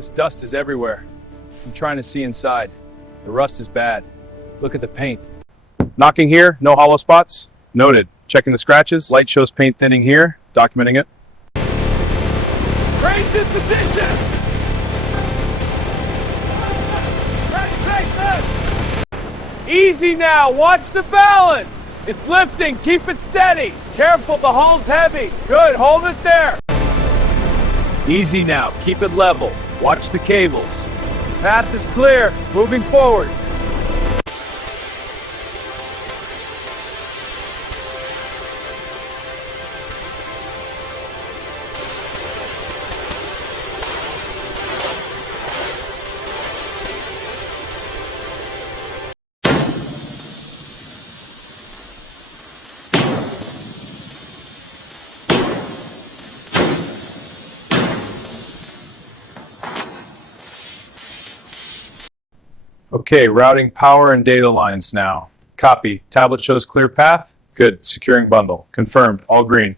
This dust is everywhere. I'm trying to see inside. The rust is bad. Look at the paint. Knocking here, no hollow spots. Noted. Checking the scratches. Light shows paint thinning here. Documenting it. Crane's in position! Easy now, watch the balance! It's lifting, keep it steady. Careful, the hull's heavy. Good, hold it there. Easy now, keep it level. Watch the cables. Path is clear, moving forward. Okay, routing power and data lines now. Copy. Tablet shows clear path. Good. Securing bundle. Confirmed. All green.